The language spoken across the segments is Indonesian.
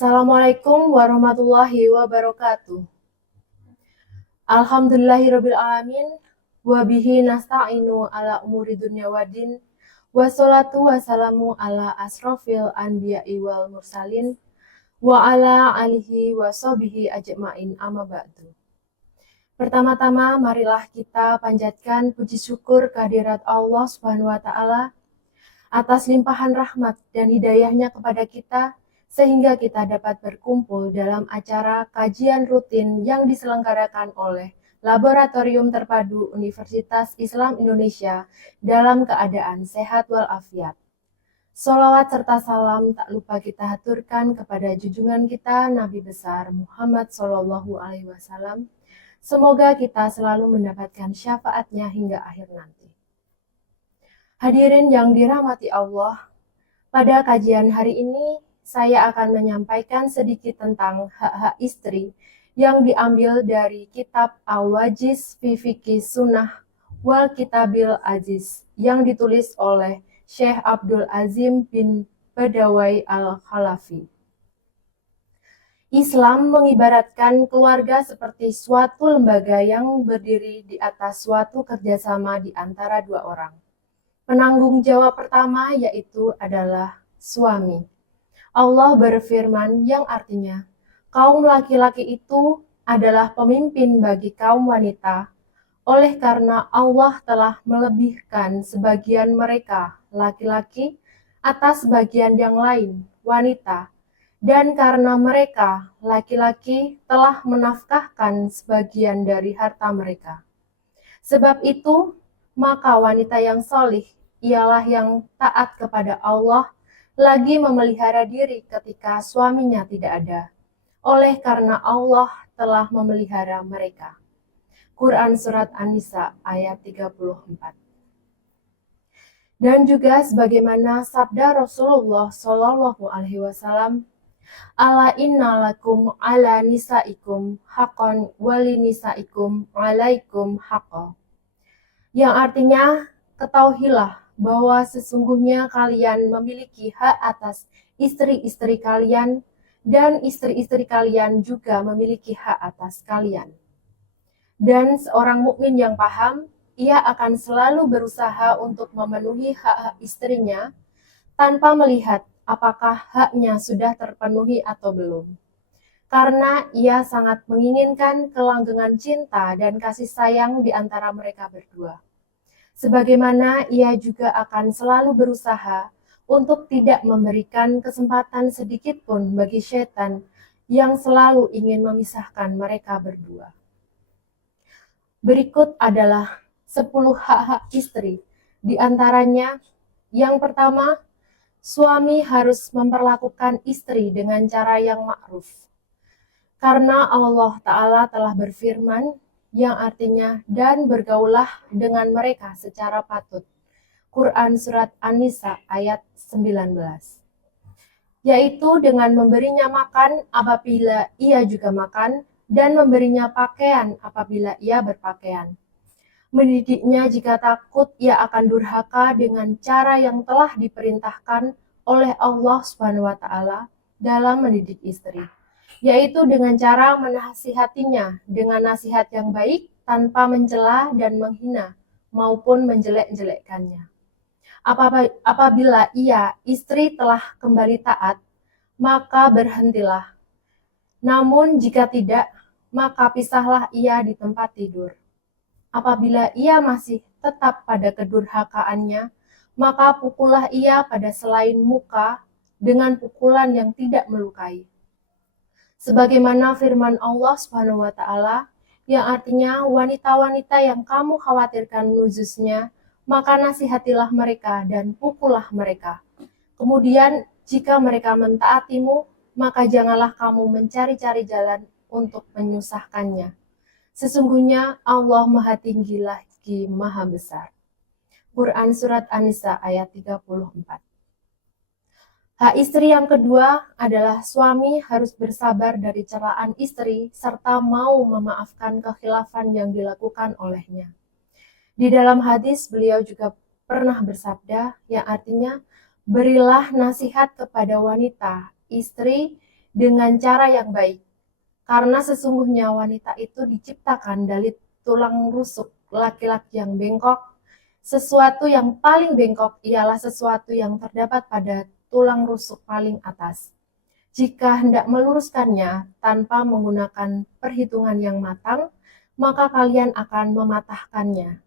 Assalamualaikum warahmatullahi wabarakatuh. Alhamdulillahirabbil alamin wa bihi nasta'inu ala umuri dunya waddin. Wassalatu wassalamu ala asrofil anbiya'i wal mursalin wa ala alihi wa sahbihi ajma'in amma ba'du. Pertama-tama marilah kita panjatkan puji syukur kehadirat Allah Subhanahu wa taala atas limpahan rahmat dan hidayahnya kepada kita sehingga kita dapat berkumpul dalam acara kajian rutin yang diselenggarakan oleh Laboratorium Terpadu Universitas Islam Indonesia dalam keadaan sehat walafiat. Sholawat serta salam tak lupa kita haturkan kepada junjungan kita Nabi besar Muhammad SAW. Semoga kita selalu mendapatkan syafaatnya hingga akhir nanti. Hadirin yang dirahmati Allah, pada kajian hari ini saya akan menyampaikan sedikit tentang hak-hak istri yang diambil dari kitab Al-Wajiz fi Fiqhi Sunnah wal Kitabil Aziz yang ditulis oleh Syekh Abdul Azim bin Badawai Al-Khalafi. Islam mengibaratkan keluarga seperti suatu lembaga yang berdiri di atas suatu kerjasama di antara dua orang. Penanggung jawab pertama yaitu adalah suami. Allah berfirman yang artinya, kaum laki-laki itu adalah pemimpin bagi kaum wanita, oleh karena Allah telah melebihkan sebagian mereka, laki-laki, atas sebagian yang lain, wanita, dan karena mereka, laki-laki, telah menafkahkan sebagian dari harta mereka. Sebab itu, maka wanita yang solih ialah yang taat kepada Allah, lagi memelihara diri ketika suaminya tidak ada, oleh karena Allah telah memelihara mereka. Quran Surat An-Nisa ayat 34. Dan juga sebagaimana sabda Rasulullah SAW, ala inna lakum ala nisaikum haqqan wali nisaikum alaikum haqqan. Yang artinya, ketahuilah bahwa sesungguhnya kalian memiliki hak atas istri-istri kalian dan istri-istri kalian juga memiliki hak atas kalian. Dan seorang mukmin yang paham, ia akan selalu berusaha untuk memenuhi hak-hak istrinya tanpa melihat apakah haknya sudah terpenuhi atau belum. Karena ia sangat menginginkan kelanggengan cinta dan kasih sayang di antara mereka berdua. Sebagaimana ia juga akan selalu berusaha untuk tidak memberikan kesempatan sedikit pun bagi setan yang selalu ingin memisahkan mereka berdua. Berikut adalah 10 hak-hak istri. Di antaranya, yang pertama, suami harus memperlakukan istri dengan cara yang ma'ruf. Karena Allah Ta'ala telah berfirman, yang artinya, dan bergaulah dengan mereka secara patut. Quran Surat An-Nisa ayat 19. Yaitu dengan memberinya makan apabila ia juga makan, dan memberinya pakaian apabila ia berpakaian. Mendidiknya jika takut ia akan durhaka dengan cara yang telah diperintahkan oleh Allah SWT dalam mendidik istri, yaitu dengan cara menasihatinya dengan nasihat yang baik tanpa mencela dan menghina maupun menjelek-jelekkannya. Apabila ia, istri, telah kembali taat, maka berhentilah. Namun jika tidak, maka pisahlah ia di tempat tidur. Apabila ia masih tetap pada kedurhakaannya, maka pukullah ia pada selain muka dengan pukulan yang tidak melukai. Sebagaimana firman Allah Subhanahu wa taala yang artinya, wanita-wanita yang kamu khawatirkan nuzusnya, maka nasihatilah mereka dan pukullah mereka. Kemudian jika mereka mentaatimu, maka janganlah kamu mencari-cari jalan untuk menyusahkannya. Sesungguhnya Allah Maha Tinggi lagi Maha Besar. Quran Surat An-Nisa ayat 34. Hak istri yang kedua adalah suami harus bersabar dari celaan istri serta mau memaafkan kekhilafan yang dilakukan olehnya. Di dalam hadis beliau juga pernah bersabda yang artinya, berilah nasihat kepada wanita, istri dengan cara yang baik. Karena sesungguhnya wanita itu diciptakan dari tulang rusuk laki-laki yang bengkok. Sesuatu yang paling bengkok ialah sesuatu yang terdapat pada tulang rusuk paling atas. Jika hendak meluruskannya tanpa menggunakan perhitungan yang matang, maka kalian akan mematahkannya.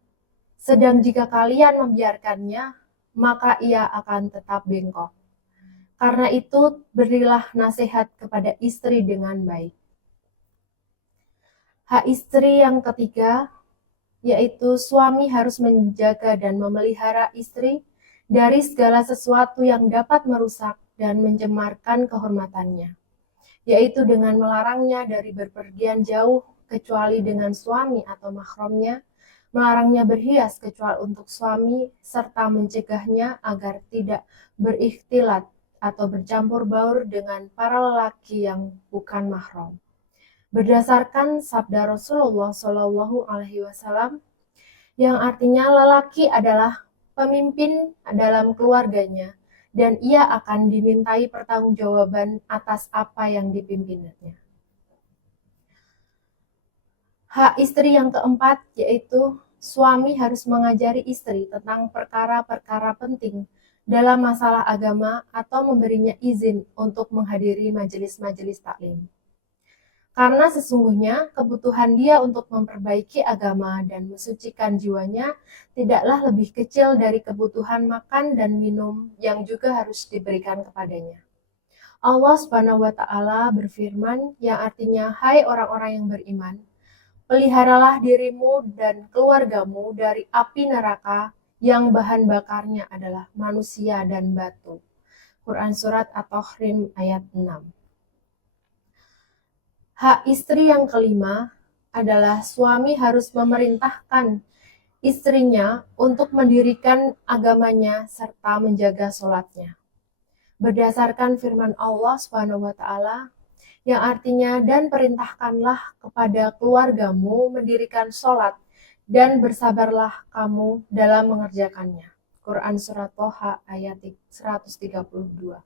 Sedang jika kalian membiarkannya, maka ia akan tetap bengkok. Karena itu, berilah nasihat kepada istri dengan baik. Hak istri yang ketiga, yaitu suami harus menjaga dan memelihara istri dari segala sesuatu yang dapat merusak dan mencemarkan kehormatannya, yaitu dengan melarangnya dari berpergian jauh kecuali dengan suami atau mahramnya, melarangnya berhias kecuali untuk suami, serta mencegahnya agar tidak berikhtilat atau bercampur baur dengan para lelaki yang bukan mahram. Berdasarkan sabda Rasulullah Shallallahu Alaihi Wasallam, yang artinya lelaki adalah pemimpin dalam keluarganya dan ia akan dimintai pertanggungjawaban atas apa yang dipimpinnya. Hak istri yang keempat yaitu suami harus mengajari istri tentang perkara-perkara penting dalam masalah agama atau memberinya izin untuk menghadiri majelis-majelis taklim. Karena sesungguhnya kebutuhan dia untuk memperbaiki agama dan mensucikan jiwanya tidaklah lebih kecil dari kebutuhan makan dan minum yang juga harus diberikan kepadanya. Allah Subhanahu wa Ta'ala berfirman, yang artinya, "Hai orang-orang yang beriman, peliharalah dirimu dan keluargamu dari api neraka yang bahan bakarnya adalah manusia dan batu." Quran Surat At-Tahrim ayat 6. Hak istri yang kelima adalah suami harus memerintahkan istrinya untuk mendirikan agamanya serta menjaga sholatnya. Berdasarkan firman Allah Subhanahu wa Ta'ala, yang artinya, dan perintahkanlah kepada keluargamu mendirikan sholat dan bersabarlah kamu dalam mengerjakannya. Quran Surat Toha ayat 132.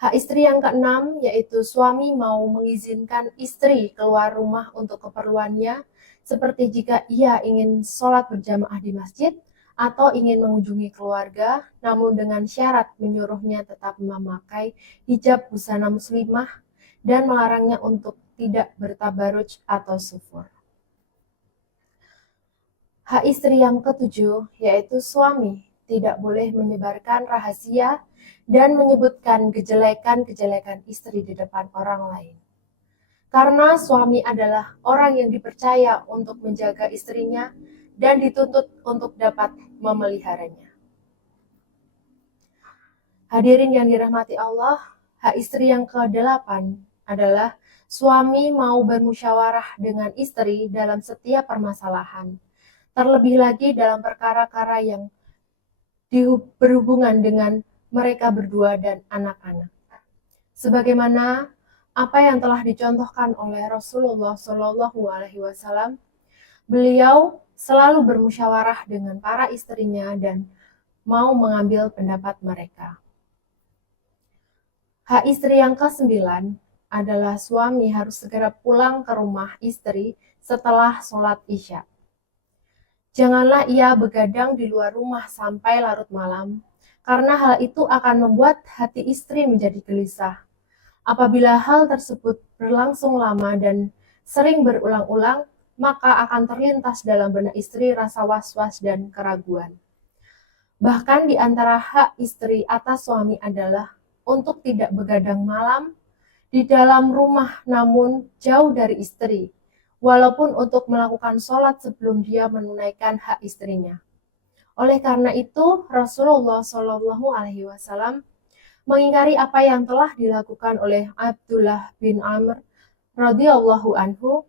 Hak istri yang keenam yaitu suami mau mengizinkan istri keluar rumah untuk keperluannya, seperti jika ia ingin sholat berjamaah di masjid atau ingin mengunjungi keluarga, namun dengan syarat menyuruhnya tetap memakai hijab busana muslimah dan melarangnya untuk tidak bertabaruj atau sufur. Hak istri yang ketujuh yaitu suami tidak boleh menyebarkan rahasia dan menyebutkan kejelekan-kejelekan istri di depan orang lain. Karena suami adalah orang yang dipercaya untuk menjaga istrinya dan dituntut untuk dapat memeliharanya. Hadirin yang dirahmati Allah, hak istri yang ke-8 adalah suami mau bermusyawarah dengan istri dalam setiap permasalahan, terlebih lagi dalam perkara-perkara yang berhubungan dengan mereka berdua dan anak-anak. Sebagaimana apa yang telah dicontohkan oleh Rasulullah Shallallahu Alaihi Wasallam, beliau selalu bermusyawarah dengan para istrinya dan mau mengambil pendapat mereka. Hak istri yang ke-9 adalah suami harus segera pulang ke rumah istri setelah sholat Isya. Janganlah ia begadang di luar rumah sampai larut malam, karena hal itu akan membuat hati istri menjadi gelisah. Apabila hal tersebut berlangsung lama dan sering berulang-ulang, maka akan terlintas dalam benak istri rasa was-was dan keraguan. Bahkan di antara hak istri atas suami adalah untuk tidak begadang malam di dalam rumah namun jauh dari istri, walaupun untuk melakukan sholat sebelum dia menunaikan hak istrinya. Oleh karena itu, Rasulullah Shallallahu Alaihi Wasallam mengingkari apa yang telah dilakukan oleh Abdullah bin Amr radhiyallahu anhu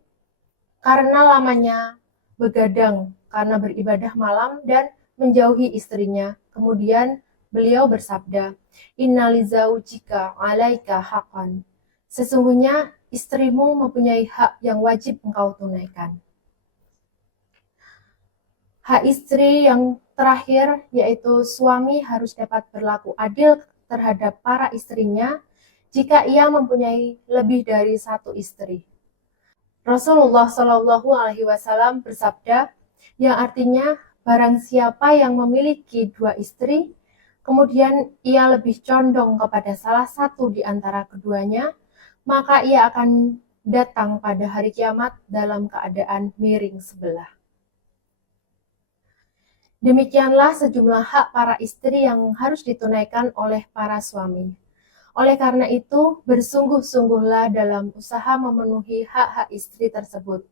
karena lamanya begadang karena beribadah malam dan menjauhi istrinya. Kemudian beliau bersabda, "Inna lizaujika 'alaika haqqan." Sesungguhnya istrimu mempunyai hak yang wajib engkau tunaikan. Hak istri yang terakhir yaitu suami harus dapat berlaku adil terhadap para istrinya jika ia mempunyai lebih dari satu istri. Rasulullah Shallallahu Alaihi Wasallam bersabda, yang artinya barang siapa yang memiliki dua istri, kemudian ia lebih condong kepada salah satu di antara keduanya, maka ia akan datang pada hari kiamat dalam keadaan miring sebelah. Demikianlah sejumlah hak para istri yang harus ditunaikan oleh para suami. Oleh karena itu, bersungguh-sungguhlah dalam usaha memenuhi hak-hak istri tersebut.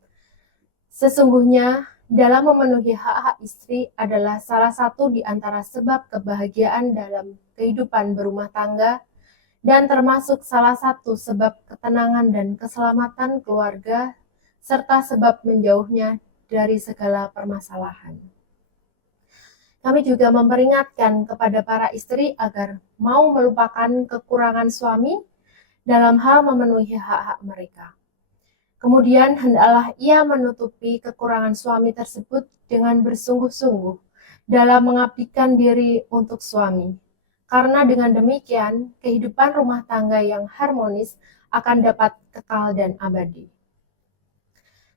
Sesungguhnya, dalam memenuhi hak-hak istri adalah salah satu di antara sebab kebahagiaan dalam kehidupan berumah tangga dan termasuk salah satu sebab ketenangan dan keselamatan keluarga serta sebab menjauhnya dari segala permasalahan. Kami juga memperingatkan kepada para istri agar mau melupakan kekurangan suami dalam hal memenuhi hak-hak mereka. Kemudian hendaklah ia menutupi kekurangan suami tersebut dengan bersungguh-sungguh dalam mengabdikan diri untuk suami. Karena dengan demikian, kehidupan rumah tangga yang harmonis akan dapat kekal dan abadi.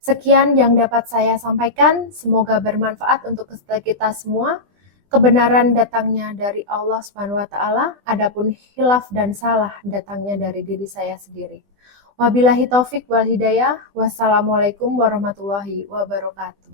Sekian yang dapat saya sampaikan, semoga bermanfaat untuk kita semua. Kebenaran datangnya dari Allah Subhanahu wa taala, adapun khilaf dan salah datangnya dari diri saya sendiri. Wabillahi taufik wal hidayah. Wassalamualaikum warahmatullahi wabarakatuh.